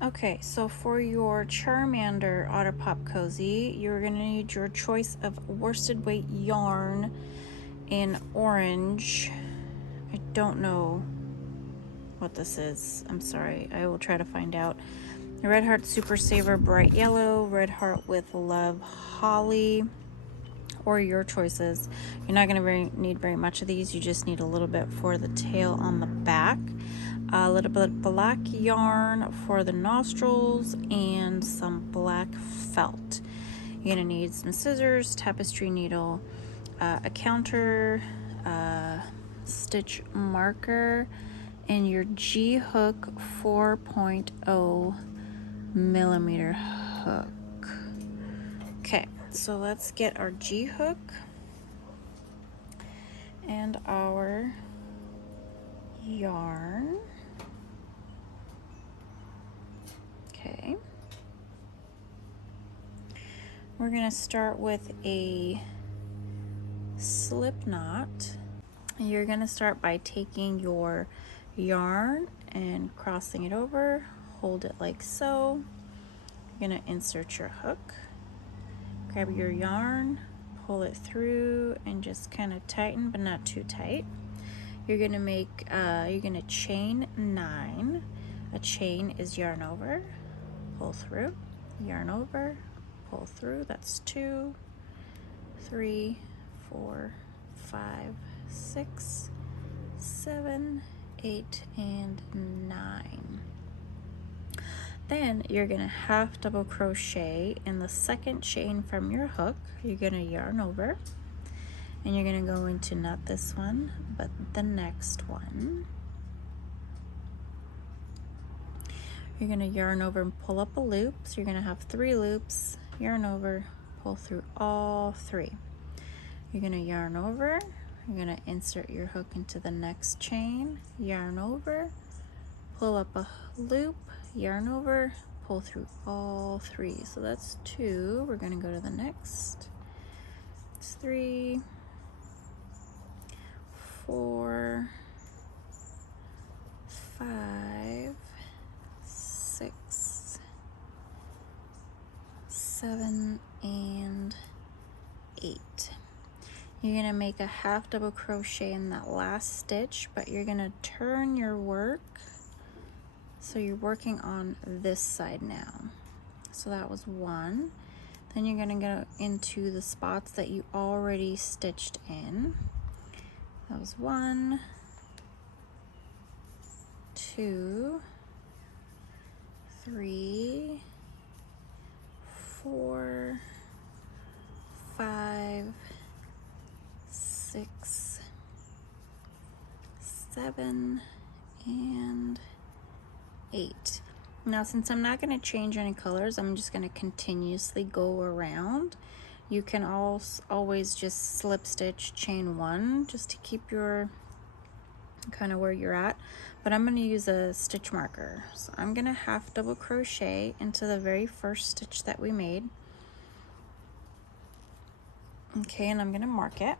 Okay, so for your Charmander Otter Pop Cozy, you're going to need your choice of worsted weight yarn in orange. I don't know what this is. I'm sorry. I will try to find out. Red Heart Super Saver Bright Yellow, Red Heart with Love Holly, or your choices. You're not going to need very much of these. You just need a little bit for the tail on the back. A little bit of black yarn for the nostrils and some black felt. You're going to need some scissors, tapestry needle, a counter, stitch marker, and your G hook 4.0 millimeter hook. Okay, so let's get our G hook and our yarn. Okay, we're gonna start with a slip knot. You're gonna start by taking your yarn and crossing it over, hold it like so. You're gonna insert your hook, grab your yarn, pull it through, and just kind of tighten, but not too tight. You're gonna make, you're gonna chain 9. A chain is yarn over, pull through, yarn over, pull through. That's 2, 3, 4, 5, 6, 7, 8, and 9. Then you're gonna half double crochet in the second chain from your hook. You're gonna yarn over, and you're gonna go into not this one, but the next one. You're gonna yarn over and pull up a loop. So you're gonna have 3 loops, yarn over, pull through all 3. You're gonna yarn over, you're gonna insert your hook into the next chain, yarn over, pull up a loop, yarn over, pull through all 3. So that's 2. We're gonna go to the next. It's 3, 4, 5, 6, 7, and 8. You're gonna make a half double crochet in that last stitch, but you're gonna turn your work so you're working on this side now. So that was 1. Then you're gonna go into the spots that you already stitched in. That was 1, 2, 3, 4, 5, 6, 7, and 8. Now, since I'm not going to change any colors, I'm just going to continuously go around. You can always just slip stitch chain 1 just to keep your kind of where you're at, but I'm going to use a stitch marker. So I'm going to half double crochet into the very first stitch that we made. Okay, and I'm going to mark it.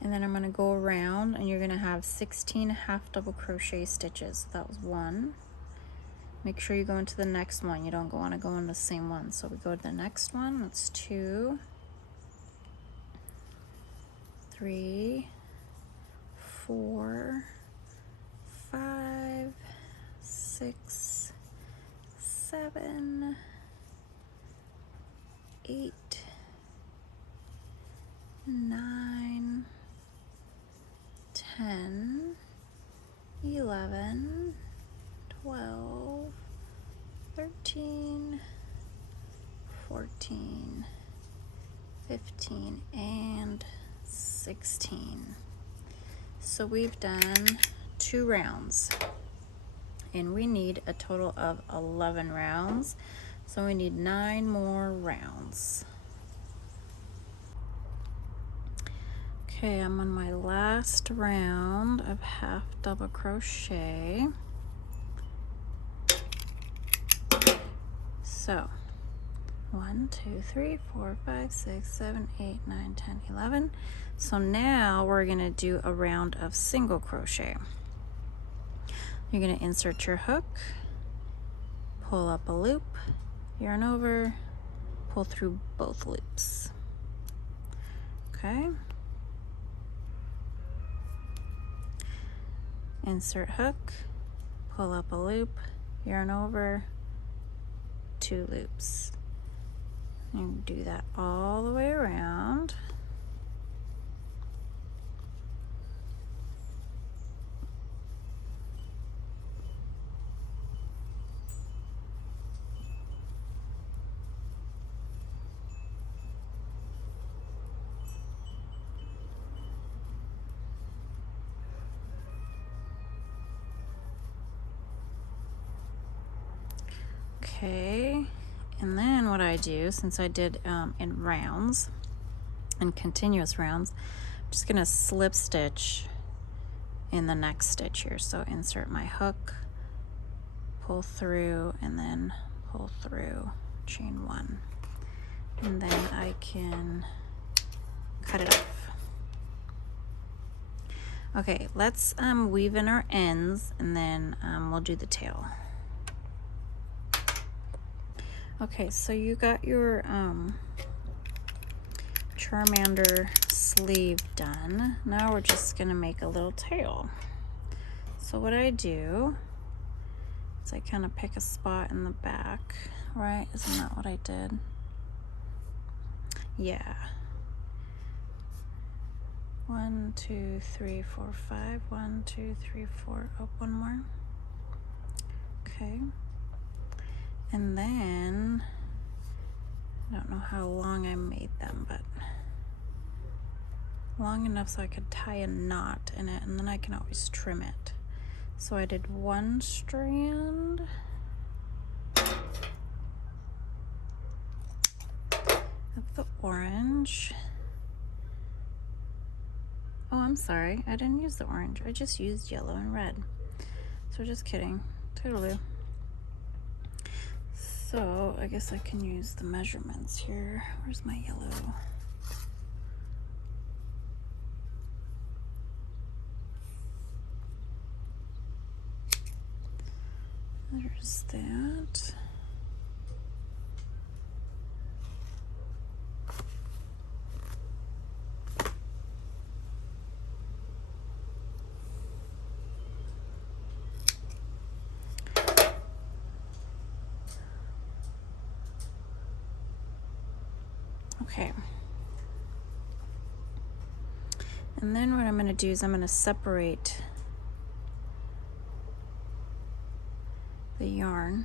And then I'm going to go around, and you're going to have 16 half double crochet stitches. That was 1. Make sure you go into the next one. You don't want to go in the same one. So we go to the next one. That's 2, 3, 4, 5, 6, 7, 8, 9, 10, 11, 12, 13, 14, 15, and 16. So we've done 2 rounds, and we need a total of 11 rounds. So we need 9 more rounds. Okay, I'm on my last round of half double crochet. So 1, 2, 3, 4, 5, 6, 7, 8, 9, 10, 11. So now we're going to do a round of single crochet. You're going to insert your hook, pull up a loop, yarn over, pull through both loops. Okay. Insert hook, pull up a loop, yarn over, 2 loops. And do that all the way around. Okay, and then what I do, since I did in rounds, in continuous rounds, I'm just gonna slip stitch in the next stitch here. So insert my hook, pull through, and then pull through, chain 1. And then I can cut it off. Okay, let's weave in our ends, and then we'll do the tail. Okay, so you got your Charmander sleeve done. Now we're just gonna make a little tail. So what I do is I kind of pick a spot in the back, right? Isn't that what I did? Yeah. 1, 2, 3, 4, 5. 1, 2, 3, 4. Oh, one more. Okay. And then, I don't know how long I made them, but long enough so I could tie a knot in it, and then I can always trim it. So I did 1 strand. Of the orange. Oh, I'm sorry. I didn't use the orange. I just used yellow and red. So just kidding. Totally. So I guess I can use the measurements here. Where's my yellow? There's that. Okay. And then what I'm going to do is I'm going to separate the yarn.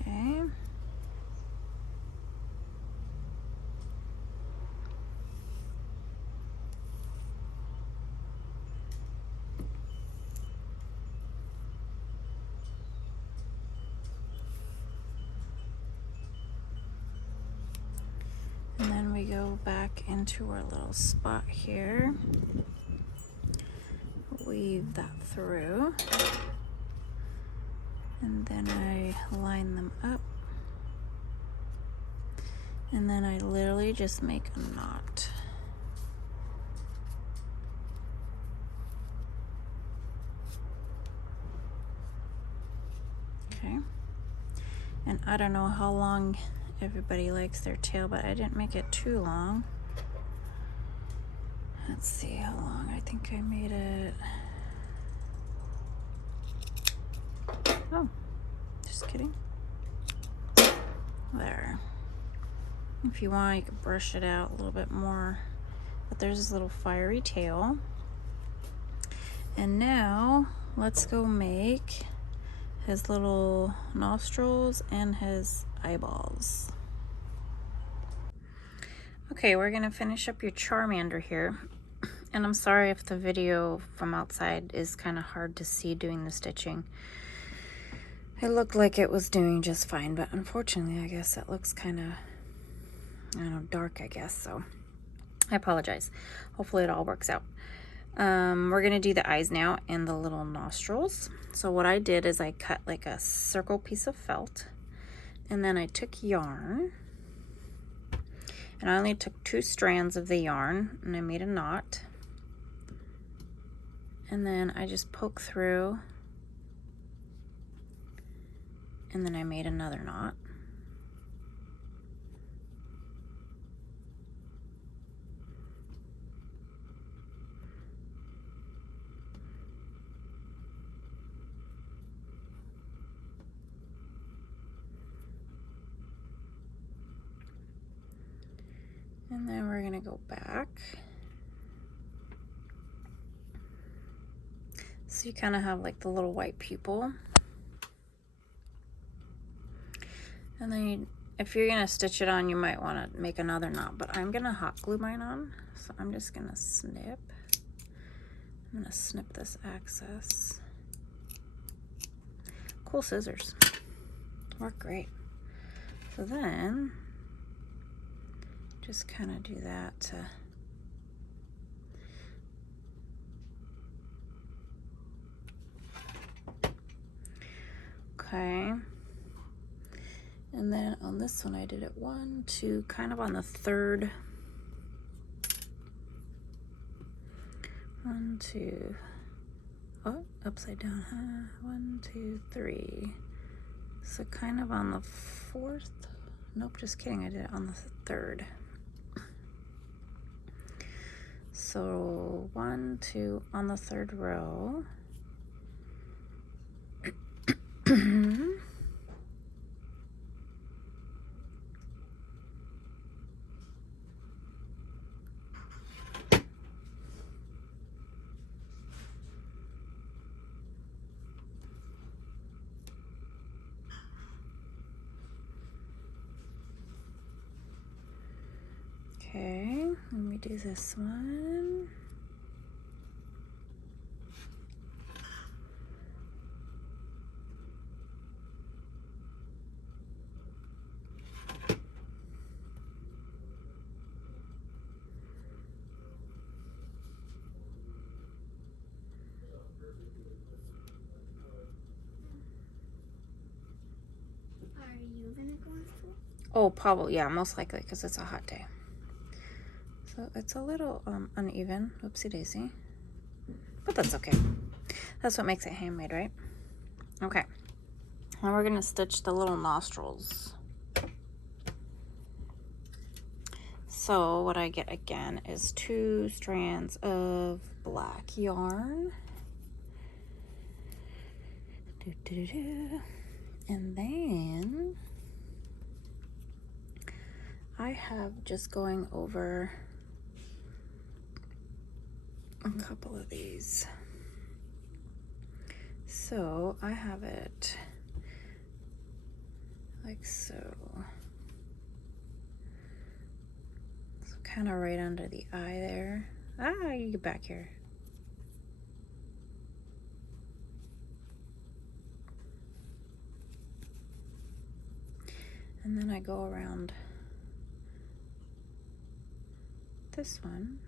Okay. And then we go back into our little spot here, weave that through, and then I line them up, and then I literally just make a knot. Okay, and I don't know how long everybody likes their tail, but I didn't make it too long. Let's see how long. I think I made it. Oh, just kidding. There. If you want, you can brush it out a little bit more. But there's this little fiery tail. And now let's go make his little nostrils and his eyeballs. Okay, we're gonna finish up your Charmander here. And I'm sorry if the video from outside is kind of hard to see doing the stitching. It looked like it was doing just fine, but unfortunately, I guess it looks kind of, I don't know, dark, I guess, so I apologize. Hopefully it all works out. We're gonna do the eyes now and the little nostrils. So what I did is I cut like a circle piece of felt, and then I took yarn, and I only took 2 strands of the yarn, and I made a knot, and then I just poke through, and then I made another knot. And then we're gonna go back. So you kind of have like the little white pupil. And then if you're gonna stitch it on, you might wanna make another knot, but I'm gonna hot glue mine on. So I'm just gonna snip. I'm gonna snip this excess. Cool scissors, work great. So then, just kind of do that to okay. And then on this one I did it 1, 2, kind of on the third. 1, 2, oh, upside down, huh? 1, 2, 3. So kind of on the 4th. Nope, just kidding, I did it on the 3rd. So 1, 2 on the 3rd row. Okay, let me do this one. Are you gonna go in school? Oh, probably, yeah, most likely, because it's a hot day. So it's a little uneven, whoopsie daisy, but that's okay. That's what makes it handmade, right? Okay, now we're gonna stitch the little nostrils. So what I get again is 2 strands of black yarn. And then I have just going over a couple of these. So I have it like so. So kind of right under the eye there. Ah, you get back here. And then I go around this one.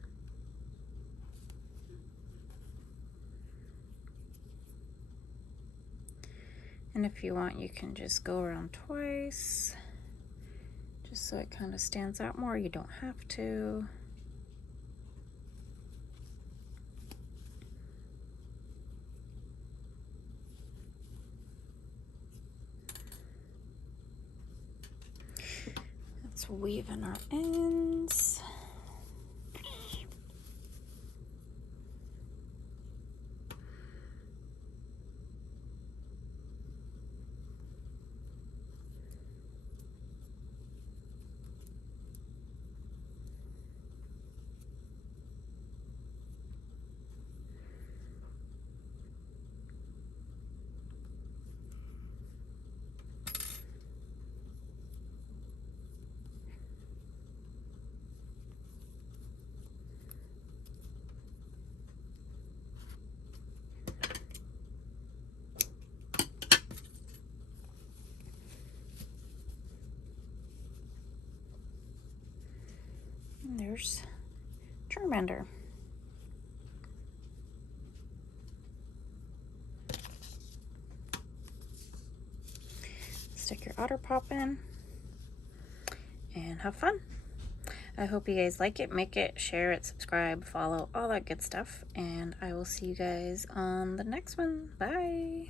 And if you want, you can just go around twice, just so it kind of stands out more. You don't have to. Let's weave in our ends. And there's Charmander. Stick your otter pop in and have fun. I hope you guys like it. Make it, share it, subscribe, follow, all that good stuff. And I will see you guys on the next one. Bye.